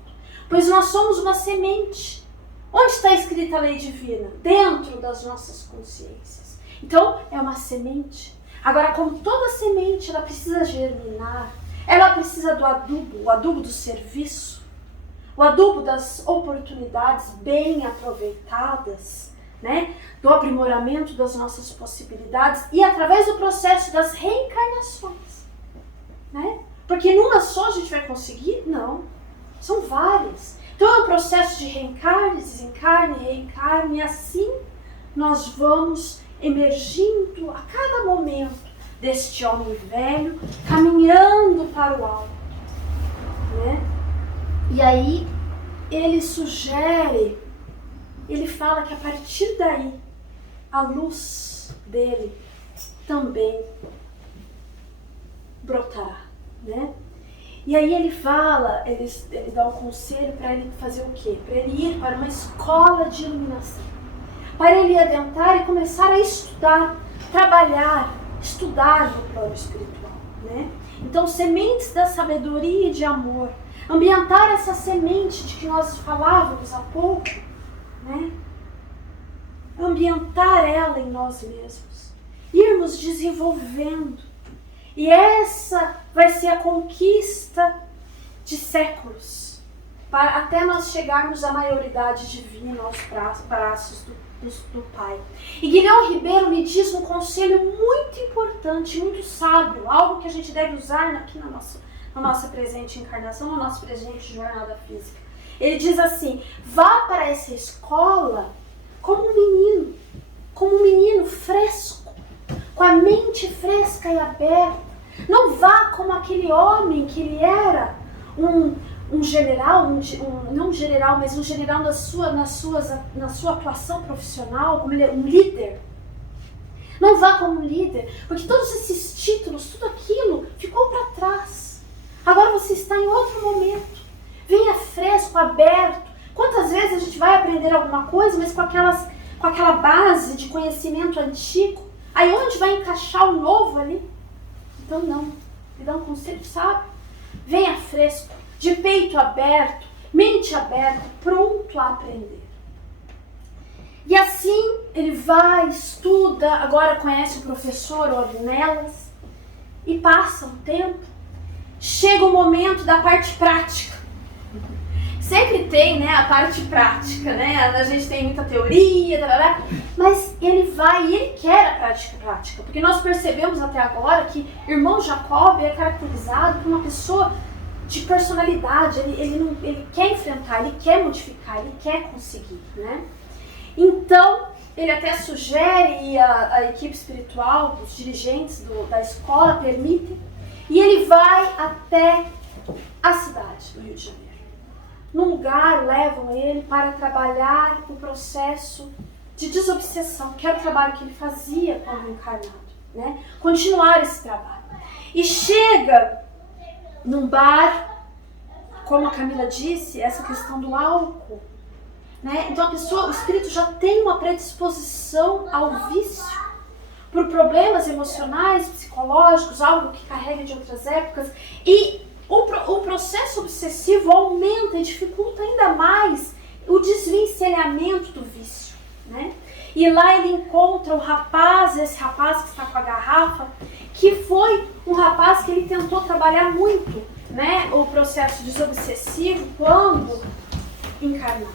Pois nós somos uma semente. Onde está escrita a lei divina? Dentro das nossas consciências. Então, é uma semente. Agora, como toda semente, ela precisa germinar, ela precisa do adubo, o adubo do serviço, o adubo das oportunidades bem aproveitadas, né? Do aprimoramento das nossas possibilidades e através do processo das reencarnações. Né? Porque numa só a gente vai conseguir? Não. São várias. Então é um processo de reencarne, desencarne, reencarne, e assim nós vamos emergindo a cada momento deste homem velho, caminhando para o alto. Né? E aí ele sugere, ele fala que a partir daí a luz dele também brotará. né? E aí ele fala, ele dá um conselho para ele fazer o quê? Para ele ir para uma escola de iluminação. Para ele adentrar e começar a estudar, trabalhar, estudar no plano espiritual, né? Então, sementes da sabedoria e de amor. Ambientar essa semente de que nós falávamos há pouco, né? Ambientar ela em nós mesmos. Irmos desenvolvendo. E essa vai ser a conquista de séculos. Até nós chegarmos à maioridade divina, aos braços do Pai. E Guilherme Ribeiro me diz um conselho muito importante, muito sábio, algo que a gente deve usar aqui na nossa presente encarnação, na nossa presente jornada física. Ele diz assim: vá para essa escola como um menino fresco, com a mente fresca e aberta. Não vá como aquele homem que ele era, um general, não um general, mas um general na sua atuação profissional, como ele é um líder. Não vá como um líder, porque todos esses títulos, tudo aquilo ficou para trás. Agora você está em outro momento. Venha fresco, aberto. Quantas vezes a gente vai aprender alguma coisa, mas com aquela base de conhecimento antigo, aí onde vai encaixar o novo ali? Então não. Ele dá um conselho sábio. Venha fresco, de peito aberto, mente aberta, pronto a aprender. E assim ele vai, estuda, agora conhece o professor Ornelas e passa um tempo. Chega o momento da parte prática. Sempre tem, né, a parte prática, né? A gente tem muita teoria, mas ele vai e ele quer a prática, porque nós percebemos até agora que irmão Jacob é caracterizado por uma pessoa de personalidade. Ele quer enfrentar, ele quer modificar, ele quer conseguir, né? Então, ele até sugere, e a equipe espiritual, os dirigentes da escola permitem, e ele vai até a cidade do Rio de Janeiro. Num lugar, levam ele para trabalhar o processo de desobsessão, que era o trabalho que ele fazia como encarnado, né? Continuar esse trabalho. E chega num bar, como a Camila disse, essa questão do álcool, né? Então o espírito já tem uma predisposição ao vício, por problemas emocionais, psicológicos, algo que carrega de outras épocas, e o processo obsessivo aumenta e dificulta ainda mais o desvencilhamento do vício, né? E lá ele encontra esse rapaz que está com a garrafa, que foi um rapaz que ele tentou trabalhar muito, né, o processo desobsessivo quando encarnado.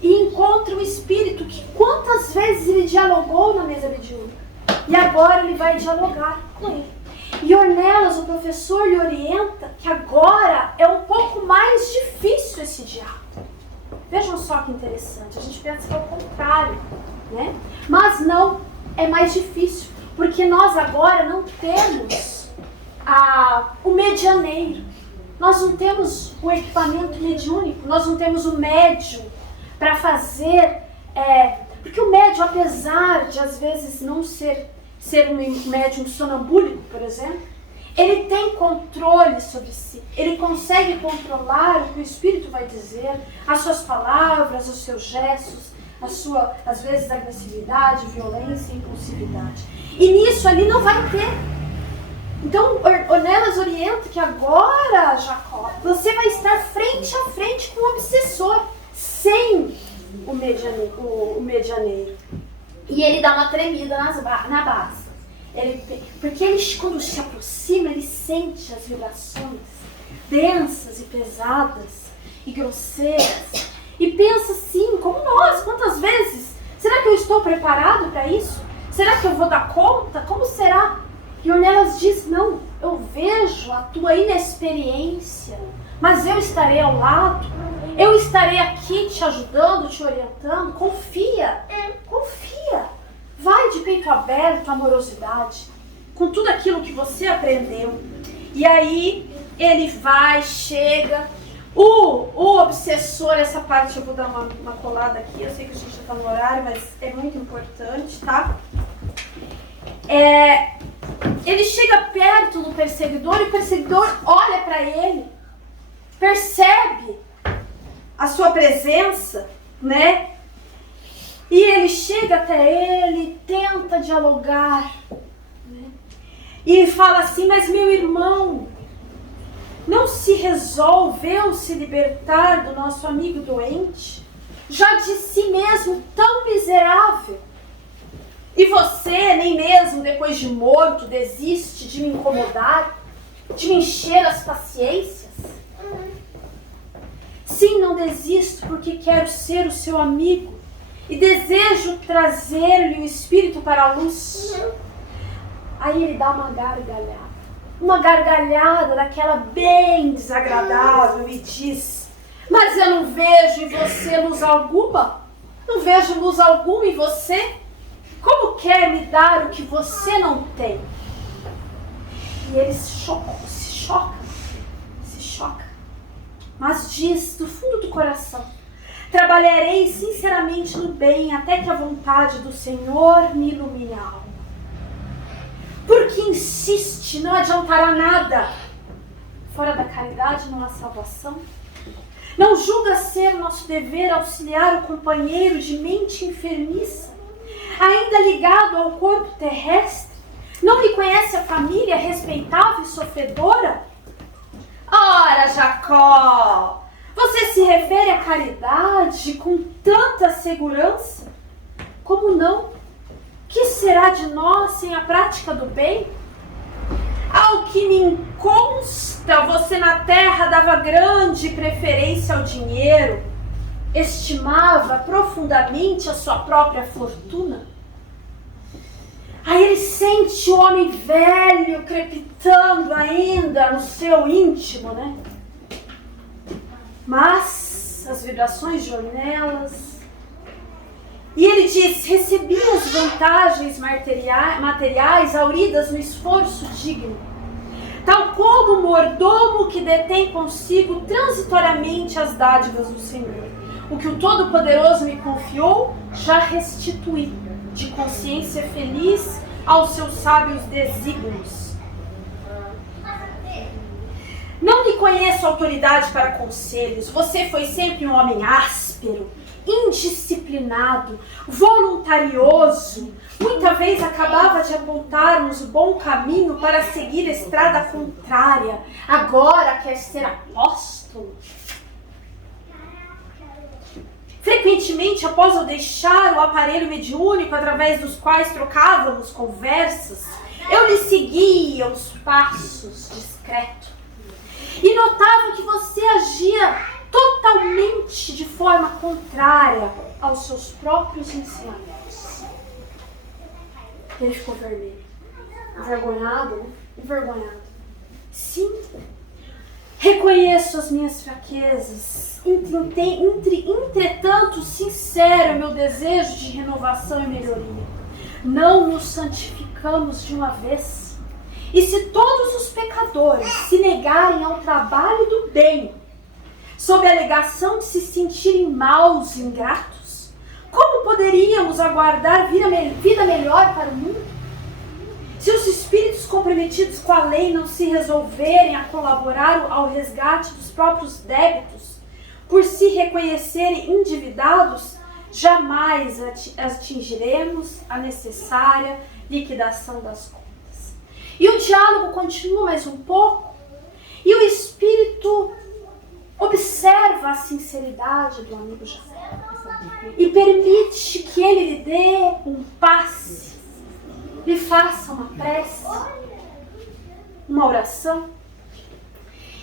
E encontra um espírito que quantas vezes ele dialogou na mesa mediúnica, e agora ele vai dialogar com ele. E Ornelas, o professor, lhe orienta que agora é um pouco mais difícil esse diálogo. Vejam só que interessante, a gente pensa que é o contrário, né? Mas não, é mais difícil, porque nós agora não temos o medianeiro, nós não temos o equipamento mediúnico, nós não temos o médium para fazer, porque o médium, apesar de às vezes não ser um médium sonambúlico, por exemplo, ele tem controle sobre si, ele consegue controlar o que o espírito vai dizer, as suas palavras, os seus gestos, às vezes, agressividade, violência, impulsividade. E nisso ali não vai ter. Então, Ornelas orienta que agora, Jacob, você vai estar frente a frente com o obsessor, sem o medianeiro. E ele dá uma tremida na base. Porque ele, quando se aproxima, ele sente as vibrações densas e pesadas e grosseiras. E pensa assim, como nós, quantas vezes? Será que eu estou preparado para isso? Será que eu vou dar conta? Como será? E Ornelas diz, não, eu vejo a tua inexperiência, mas eu estarei ao lado. Eu estarei aqui te ajudando, te orientando. Confia, confia. Vai de peito aberto, amorosidade, com tudo aquilo que você aprendeu. E aí ele vai, chega. O obsessor, essa parte eu vou dar uma colada aqui. Eu sei que a gente já está no horário, mas é muito importante, tá? ele chega perto do perseguidor e o perseguidor olha para ele, percebe a sua presença, né? E ele chega até ele, tenta dialogar, né? E fala assim: mas meu irmão, não se resolveu se libertar do nosso amigo doente, já de si mesmo tão miserável? E você, nem mesmo depois de morto, desiste de me incomodar, de me encher as paciências? Sim, não desisto, porque quero ser o seu amigo e desejo trazer-lhe o espírito para a luz. Aí ele dá uma gargalhada daquela bem desagradável e diz: mas eu não vejo em você luz alguma, não vejo luz alguma em você. Como quer me dar o que você não tem? E ele se choca, mas diz do fundo do coração: trabalharei sinceramente no bem até que a vontade do Senhor me ilumine a alma. Porque insiste, não adiantará nada. Fora da caridade não há salvação. Não julga ser nosso dever auxiliar o companheiro de mente enfermiça, ainda ligado ao corpo terrestre? Não lhe conhece a família respeitável e sofredora? Ora, Jacó, você se refere à caridade com tanta segurança? Como não? Que será de nós sem a prática do bem? Ao que me consta, você na terra dava grande preferência ao dinheiro, estimava profundamente a sua própria fortuna. Aí ele sente o homem velho crepitando ainda no seu íntimo, né? Mas as vibrações de Ornelas. E ele diz: recebi as vantagens materiais auridas no esforço digno, tal como o mordomo que detém consigo transitoriamente as dádivas do Senhor. O que o Todo-Poderoso me confiou, já restituí, de consciência feliz, aos seus sábios desígnios. Não lhe conheço autoridade para conselhos. Você foi sempre um homem áspero, indisciplinado, voluntarioso. Muita vez acabava de apontar-nos o bom caminho para seguir a estrada contrária. Agora quer ser apóstolo. Frequentemente, após eu deixar o aparelho mediúnico através dos quais trocávamos conversas, eu lhe seguia os passos discreto e notava que você agia totalmente de forma contrária aos seus próprios ensinamentos. Ele ficou vermelho, envergonhado, né? Envergonhado. Sim, reconheço as minhas fraquezas. Entretanto, sincero é meu desejo de renovação e melhoria. Não nos santificamos de uma vez. E se todos os pecadores se negarem ao trabalho do bem, sob a alegação de se sentirem maus e ingratos, como poderíamos aguardar vida melhor para o mundo? Se os espíritos comprometidos com a lei não se resolverem a colaborar ao resgate dos próprios débitos, por se reconhecerem endividados, jamais atingiremos a necessária liquidação das contas. E o diálogo continua mais um pouco, e o espírito observa a sinceridade do amigo Jacó e permite que ele lhe dê um passe, lhe faça uma prece, uma oração.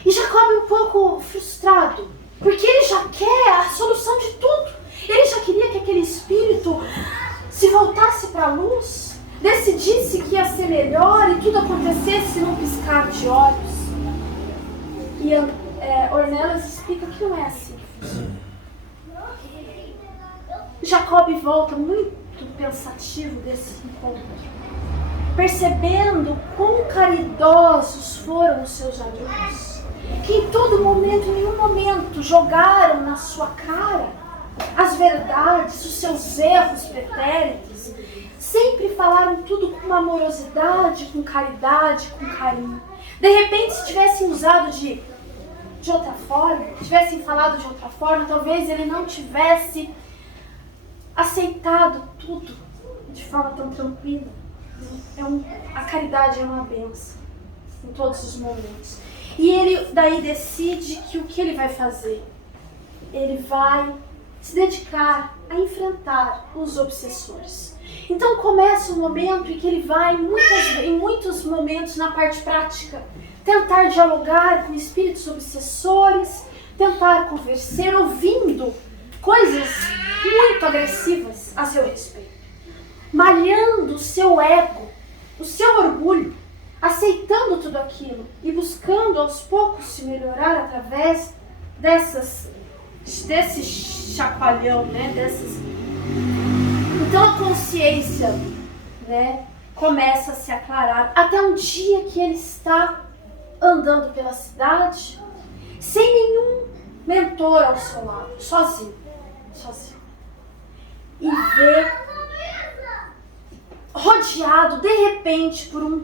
E Jacó é um pouco frustrado, porque ele já quer a solução de tudo. Ele já queria que aquele espírito se voltasse para a luz, decidisse que ia ser melhor e tudo acontecesse num piscar de olhos. E Ornelas explica que não é assim que funciona. Jacob volta muito pensativo desse encontro, percebendo quão caridosos foram os seus amigos, que em todo momento, em nenhum momento, jogaram na sua cara as verdades, os seus erros pretéritos, sempre falaram tudo com uma amorosidade, com caridade, com carinho. De repente, se tivessem usado de outra forma, tivessem falado de outra forma, talvez ele não tivesse aceitado tudo de forma tão tranquila. A caridade é uma bênção em todos os momentos. E ele daí decide que o que ele vai fazer? Ele vai se dedicar a enfrentar os obsessores. Então começa um momento em que ele vai, em muitos momentos na parte prática, tentar dialogar com espíritos obsessores, tentar conversar, ouvindo coisas muito agressivas a seu respeito, malhando o seu ego, o seu orgulho, aceitando tudo aquilo e buscando aos poucos se melhorar através desse chacoalhão, né? Então a consciência, né, começa a se aclarar até um dia que ele está andando pela cidade sem nenhum mentor ao seu lado, sozinho, e vê rodeado de repente por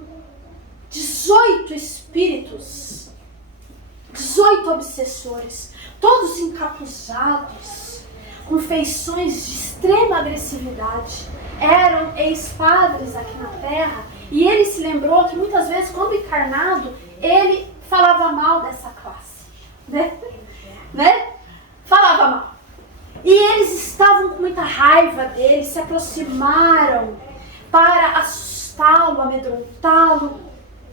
18 espíritos, 18 obsessores, todos encapuzados, com feições de extrema agressividade. Eram ex-padres aqui na Terra, e ele se lembrou que muitas vezes, quando encarnado, ele falava mal dessa classe, né? Falava mal. E eles estavam com muita raiva dele, se aproximaram para assustá-lo, amedrontá-lo,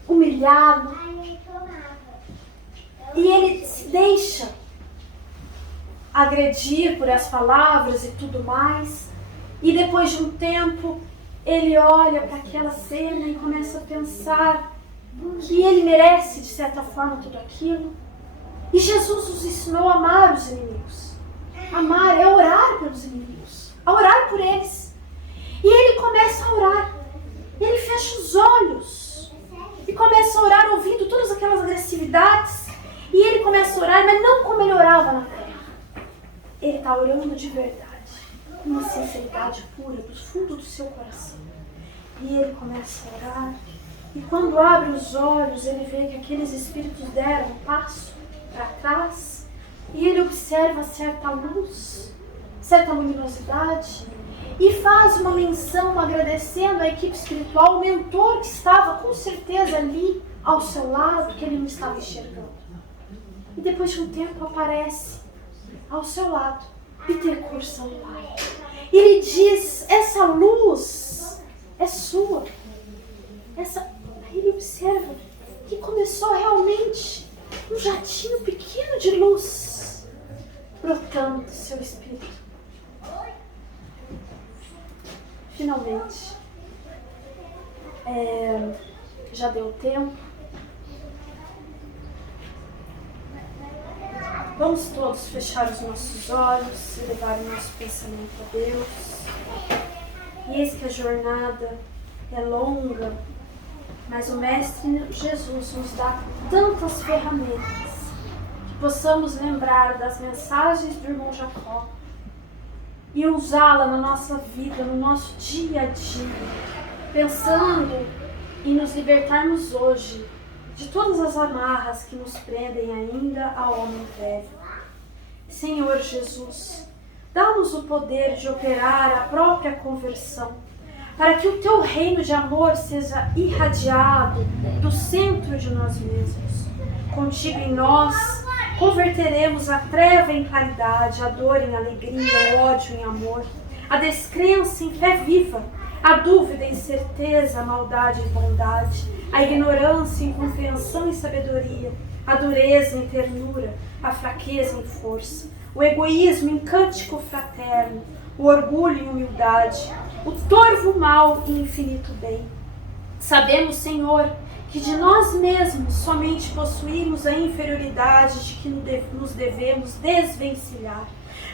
humilhá-lo. E ele se deixa agredir por as palavras e tudo mais. E depois de um tempo, ele olha para aquela cena e começa a pensar que ele merece, de certa forma, tudo aquilo. E Jesus nos ensinou a amar os inimigos. Amar é orar pelos inimigos, a orar por eles. E ele começa a orar. Ele fecha os olhos e começa a orar ouvindo todas aquelas agressividades. E ele começa a orar, mas não como ele orava na terra. Ele está orando de verdade, com uma sinceridade pura, do fundo do seu coração. E ele começa a orar. E quando abre os olhos, ele vê que aqueles espíritos deram um passo para trás. E ele observa certa luz, certa luminosidade. E faz uma menção agradecendo à equipe espiritual, o mentor que estava com certeza ali ao seu lado, que ele não estava enxergando. E depois de um tempo aparece ao seu lado Bittencourt Sampaio. E ele diz, essa luz é sua. Aí ele observa que começou realmente um jatinho pequeno de luz brotando do seu espírito. Finalmente, já deu tempo. Vamos todos fechar os nossos olhos, elevar o nosso pensamento a Deus. E eis que a jornada é longa, mas o Mestre Jesus nos dá tantas ferramentas que possamos lembrar das mensagens do irmão Jacó e usá-la na nossa vida, no nosso dia a dia, pensando em nos libertarmos hoje de todas as amarras que nos prendem ainda ao homem velho. Senhor Jesus, dá-nos o poder de operar a própria conversão, para que o Teu reino de amor seja irradiado do centro de nós mesmos. Contigo em nós, converteremos a treva em claridade, a dor em alegria, o ódio em amor, a descrença em fé viva, a dúvida em certeza, a maldade em bondade, a ignorância em compreensão e sabedoria, a dureza em ternura, a fraqueza em força, o egoísmo em cântico fraterno, o orgulho em humildade, o torvo mal em infinito bem. Sabemos, Senhor, que de nós mesmos somente possuímos a inferioridade de que nos devemos desvencilhar,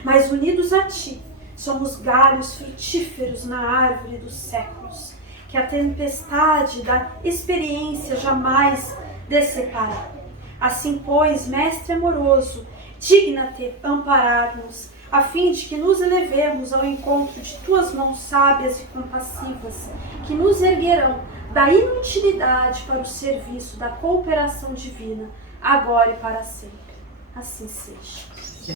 mas unidos a Ti, somos galhos frutíferos na árvore dos séculos, que a tempestade da experiência jamais decepará. Assim, pois, Mestre amoroso, digna-te amparar-nos, a fim de que nos elevemos ao encontro de tuas mãos sábias e compassivas, que nos erguerão da inutilidade para o serviço da cooperação divina, agora e para sempre. Assim seja.